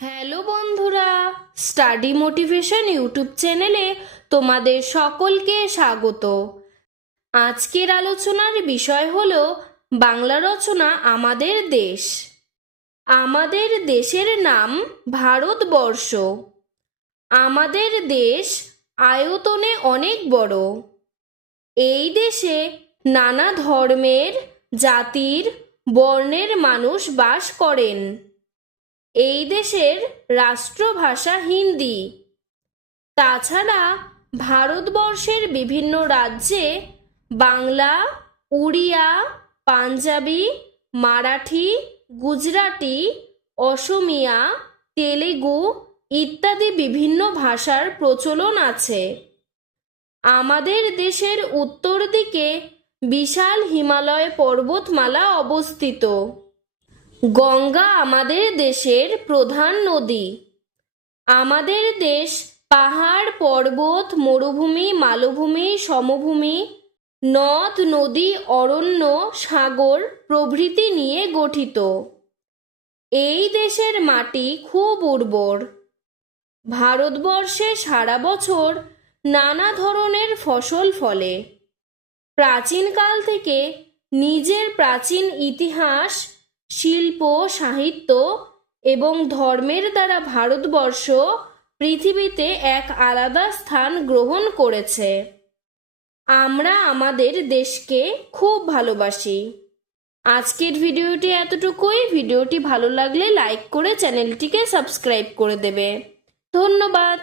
Hello বন্ধুরা, study motivation YouTube চ্যানেলে তোমাদের সকলকে স্বাগত। আজকের আলোচনার বিষয় হল বাংলা রচনা আমাদের দেশ। আমাদের দেশের নাম ভারতবর্ষ। আমাদের দেশ আয়তনে অনেক বড়। এই দেশে নানা ধর্মের, জাতির, বর্ণের মানুষ বাস করেন। এই দেশের রাষ্ট্রভাষা হিন্দি। তাছাড়া ভারতবর্ষের বিভিন্ন রাজ্যে বাংলা, উড়িয়া, পাঞ্জাবি, মারাঠি, গুজরাটি, অসমিয়া, তেলেগু ইত্যাদি বিভিন্ন ভাষার প্রচলন আছে। আমাদের দেশের উত্তর দিকে বিশাল হিমালয় পর্বতমালা অবস্থিত। গঙ্গা আমাদের দেশের প্রধান নদী। আমাদের দেশ পাহাড়, পর্বত, মরুভূমি, মালভূমি, সমভূমি, নদ, নদী, অরণ্য, সাগর প্রভৃতি নিয়ে গঠিত। এই দেশের মাটি খুব উর্বর। ভারতবর্ষে সারা বছর নানা ধরনের ফসল ফলে। প্রাচীনকাল থেকে নিজের প্রাচীন ইতিহাস শিল্প, সাহিত্য এবং ধর্মের দ্বারা ভারতবর্ষ পৃথিবীতে এক আলাদা স্থান গ্রহণ করেছে। আমরা আমাদের দেশকে খুব ভালোবাসি। আজকের ভিডিওটি এতটুকুই। ভিডিওটি ভালো লাগলে লাইক করে চ্যানেলটিকে সাবস্ক্রাইব করে দেবে। ধন্যবাদ।